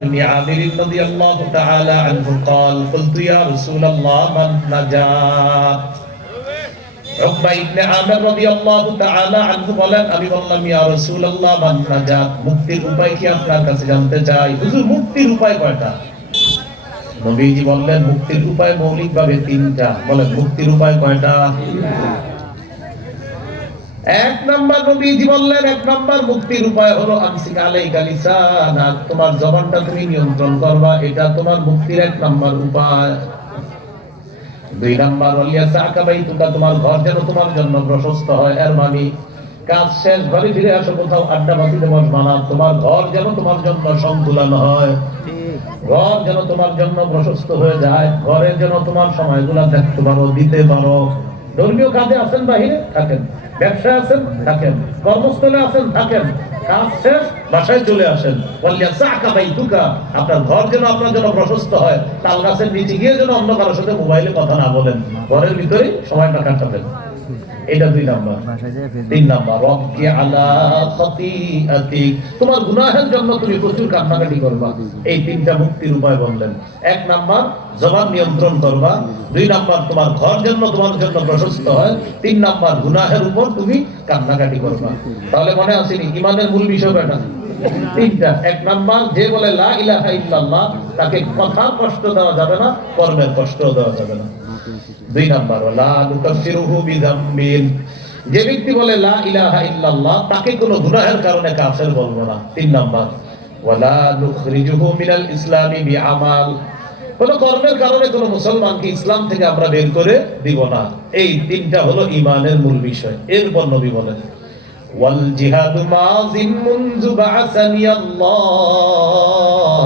بن عامر رضي الله تعالى عنه قال قلت يا رسول الله من نجات উকবা ইবনে আমির রাদিয়াল্লাহু তাআলা আনহু বলেন আমি বললাম ইয়া রাসূলুল্লাহ মান নাজাত মুক্তির উপায় কি আপনার কাছে জানতে চাই হুজুর মুক্তির উপায় কয়টা নবীজি বললেন মুক্তির উপায় মৌলিকভাবে তিনটা বলেন মুক্তির উপায় কয়টা এক নাম্বার নবীজি বললেন, এক নাম্বার মুক্তির উপায় হলো তোমার জবানটা তুমি নিয়ন্ত্রণ করবা, এটা তোমার মুক্তির এক নাম্বার উপায়। দুই নাম্বার সাকাবাই তোমার ঘর যেন তোমার জন্য প্রশস্ত হয়। এর মানে কাজ শেষ ঘরে ফিরে আসো কোথাও, আড্ডা তোমার ঘর যেন তোমার জন্য সন্তুলন হয়। ঘর যেন তোমার জন্য প্রশস্ত হয়ে যায়। ঘরের যেন তোমার সময়গুলা দেখতে পারো, দিতে পারো। ধর্মীয় কাজে আছেন বাহিরে, থাকেন। ব্যবসায় আছেন, থাকেন। কর্মস্থলে আছেন, থাকেন। কাজ শেষ, বাসায় চলে আসেন। আপনার ঘর যেন আপনার জন্য প্রশস্ত হয়, তাল গাছের নিচে গিয়ে যেন অন্য কারোর সাথে মোবাইলে কথা না বলেন। ঘরের ভিতরে সময়টা কাটাবেন। এটা দুই নাম্বার। তিন নাম্বার আলা তোমার গুনাহের জন্য তুমি প্রচুর কান্নাকাটি করবা। এই তিনটা মুক্তির উপায় বললেন। এক নাম্বার জবান নিয়ন্ত্রণ করবা। দুই নাম্বার তোমার ঘর জন্য তোমার জন্য প্রশস্ত হয়। তিন নাম্বার গুনাহের উপর তুমি কান্নাকাটি করবা। তাহলে মনে আসেনি ইমানের মূল বিষয় এটা তিনটা। এক নাম্বার, যে বলে লা ইলাহা ইল্লাল্লাহ, তাকে কথা কষ্ট দেওয়া যাবে না, কর্মের কষ্ট দেওয়া যাবে না। দুই নাম্বার বিযামবিন। যে ব্যক্তি বলে লা ইলাহা ইল্লাল্লাহ, তাকে কোনো গুনাহের কারণে কাফের বলব না। তিন নাম্বার, ওয়ালা নুখরিজুহু মিনাল ইসলামি বিআমাল। কোন কর্মের কারণে কোন মুসলমানকে ইসলাম থেকে আমরা বের করে দিব না। এই তিনটা হলো ইমানের মূল বিষয়। এরপর নবী বলেন ওয়াল জিহাদু মাযিন মুনযু বা'সানি আল্লাহ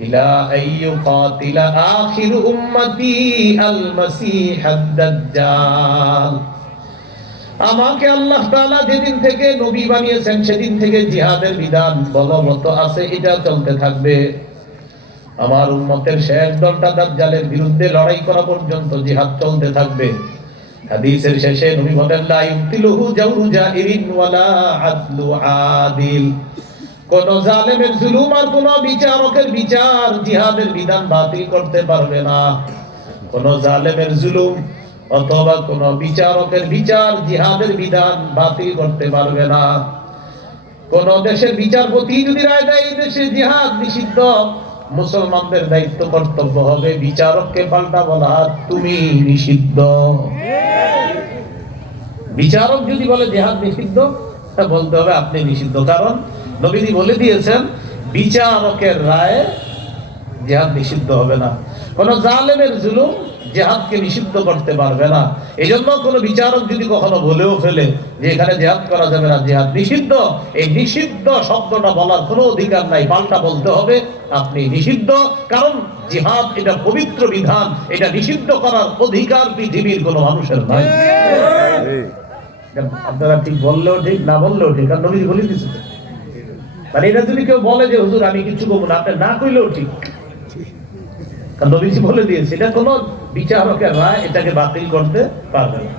إلى أن يقاتل آخر أمتي المسيح الدجال আমাকে আল্লাহ তাআলা যেদিন থেকে নবী বানিয়েছেন সেদিন থেকে জিহাদের বিধান বলবৎ আছে এটা চলতে থাকবে আমার উম্মতের শেষ দলটা দাজ্জালের বিরুদ্ধে লড়াই করা পর্যন্ত জিহাদ চলতে থাকবে হাদিসের শেষে নবী বলেন, লা ইউতিলুহু ওয়ালা আদলু আদিল। কোন জালেমের জুলুম আর কোন বিচারকের বিচার জিহাদের বিধান বাতিল করতে পারবে না। কোন জালেমের জুলুম অথবা কোন বিচারকের বিচার জিহাদের বিধান বাতিল করতে পারবে না। কোন দেশের বিচারপতি যদি রায় দেয়, এই দেশে জিহাদ নিষিদ্ধ, মুসলমানদের দায়িত্ব কর্তব্য হবে বিচারককে পাল্টা বলা, তুমি নিষিদ্ধ। বিচারক যদি বলে জেহাদ নিষিদ্ধ, তা বলতে হবে আপনি নিষিদ্ধ। কারণ নবীজি বলে দিয়েছেন, বিচারকের রায় জেহাদ নিষিদ্ধ হবে না। কোন জালেমের জুলুম জেহাদকে নিষিদ্ধ করতে পারবে না। এই জন্য কোন বিচারক যদি কখনো বলেও ফেলে যে এখানে জেহাদ করা যাবে না, জেহাদ নিষিদ্ধ, এই নিষিদ্ধ শব্দটা বলার কোনো অধিকার নাই, পাল্টা বলতে হবে, আপনি নিষিদ্ধ, কারণ জিহাদ এটা পবিত্র বিধান, এটা নিষিদ্ধ করার অধিকার পৃথিবীর কোনো মানুষের নাই। আপনারা ঠিক বললেও ঠিক, না বললেও ঠিক, কারণ নবী বলে দিচ্ছে মানে এটা যদি কেউ বলে যে, হুজুর, আমি কিছু করব না আপনি না কইলেও ঠিক। নবীজি বলে দিয়েছে এটা কোনো বিচারকের রায় এটাকে বাতিল করতে পারবে না।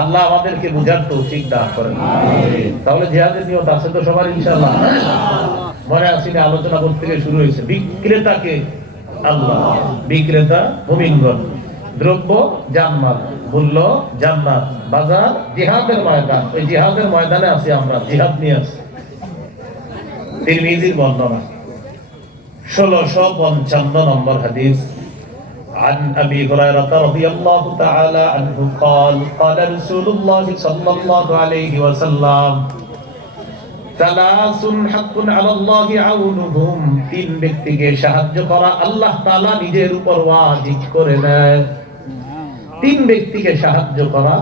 আল্লাহ আমাদেরকে বুঝার তো ঠিক দান করেন। তাহলে জিহাদের নিয়ত আছে তো সবার ইনশাআল্লাহ মনে আসিনি আলোচনা করতে শুরু হয়েছে। বিক্রেতাকে আল্লাহ বিক্রেতা মুমিনগণ দ্রব্য জান্নাত মূল্য জান্নাত বাজার জিহাদের ময়দান। ওই জিহাদের ময়দানে আছি আমরা জিহাদ নিয়ে আছি। তিরমিজির বর্ণনা। ষোলশো পঞ্চান্ন নম্বর হাদিস عن أبي هريرة رضي الله تعالى عنه قال قال رسول الله صلى الله عليه وسلم ثلاث حق على الله عونهم তিন ব্যক্তিকে সাহায্য করা আল্লাহ তাআলা নিজের উপর ওয়াজিব করে দেয় তিন ব্যক্তিকে সাহায্য করা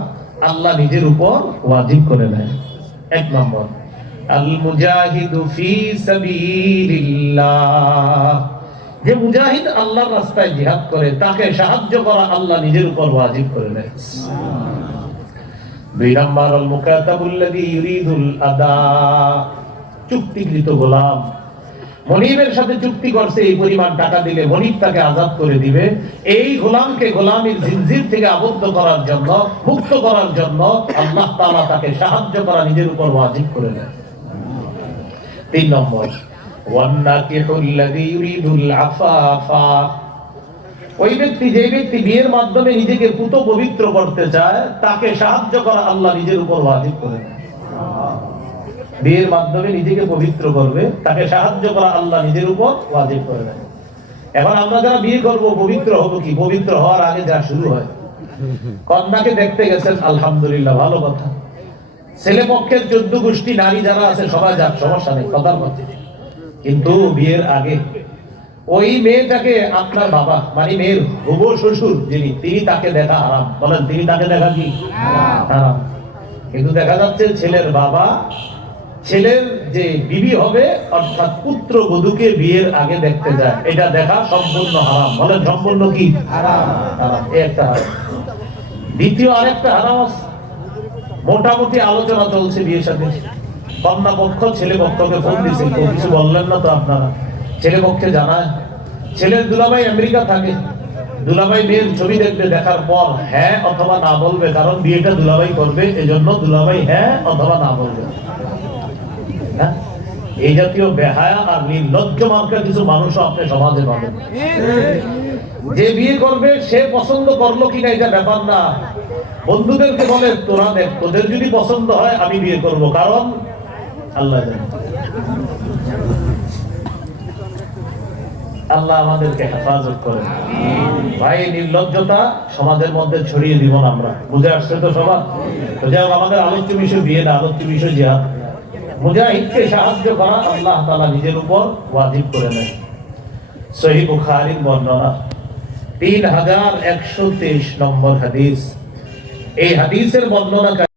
আল্লাহ নিজের উপর ওয়াজিব করে দেয় এক নম্বর আল যে মুজাহিদ রাস্তায় জিহাদ করে, তাকে সাহায্য করা আল্লাহ নিজের উপর ওয়াজিব করে দুই ইউরিদুল আদা। চুক্তিকৃত গোলাম। মনিবের সাথে চুক্তি করছে, এই পরিমাণ টাকা দিলে মনিব তাকে আজাদ করে দিবে। এই গোলামকে গোলামীর জিনজির থেকে আবদ্ধ করার জন্য, মুক্ত করার জন্য আল্লাহ তাআলা তাকে সাহায্য করা নিজের উপর ওয়াজিব করে দেয় তিন নম্বর। ওই ব্যক্তি যে ব্যক্তি বিয়ের মাধ্যমে নিজেকে পুত পবিত্র করতে চায়, তাকে সাহায্য করা আল্লাহ নিজের উপর করে বিয়ের মাধ্যমে নিজেকে পবিত্র করবে, তাকে সাহায্য করা আল্লাহ নিজের উপর করে দেয়। এখন আমরা যারা বিয়ে করব, পবিত্র হব কি? পবিত্র হওয়ার আগে যা শুরু হয়। কন্যাকে দেখতে গেছেন, আলহামদুলিল্লাহ, ভালো কথা। ছেলে পক্ষের চোদ্দ গোষ্ঠী, নারী যারা আছে, সবাই যাক সমস্যা নেই কথার মধ্যে কিন্তু বিয়ের আগে ওই মেয়েটাকে আপনার বাবা মানে মেয়ের হুবো শ্বশুর যিনি, তিনি তাকে দেখা হারাম। বলেন, তিনি তাকে দেখা কি? হারাম। কিন্তু দেখা যাচ্ছে ছেলের বাবা, ছেলের যে বিবি হবে, অর্থাৎ পুত্র বধূকে বিয়ের আগে দেখতে যায়। এটা দেখা সম্পূর্ণ হারাম। বলেন, সম্পূর্ণ কি? হারাম। একটা দ্বিতীয় আরেকটা হারাম আছে। মোটামুটি আলোচনা চলছে বিয়ের সাথে। কন্যা পক্ষ, ছেলে পক্ষকে ফোন দিছে কেউ কিছু বললেন না তো আপনারা। ছেলে পক্ষে জানায়। ছেলের দুলাভাই আমেরিকা থাকে। দুলাভাই মেয়ের ছবি দেখবে, দেখার পর হ্যাঁ অথবা না বলবে। কারণ বিয়েটা দুলাভাই করবে, এজন্য দুলাভাই হ্যাঁ অথবা না বলবে। হ্যাঁ? এই জাতীয় বেহায়া আর নির্লজ্জ মার্কা কিছু মানুষও আপনি সমাজে পাবেন। যে বিয়ে করবে, সে পছন্দ করল কিনা এটা ব্যাপার না। বন্ধুদেরকে বলে তোরা দেখ তোদের যদি পছন্দ হয় আমি বিয়ে করব। কারণ আল্লাহ আল্লাহ আমাদেরকে হেফাজত করে ভাই নির্লজ্জতা সমাজের মধ্যে ছড়িয়ে দিব না আমরা। বুঝে আসছে তো সবার? তো যাই হোক, আমাদের আলোচ্য বিষয় বিয়ে না আলোচ্য বিষয় জিহাদ। মুজাহিদকে সাহায্য করা আল্লাহ তাআলা নিজের উপর ওয়াজিব করে নেয় সহি বুখারীর বর্ণনা তিন হাজার একশো তেইশ নম্বর হাদিস। এই হাদিসের বর্ণনা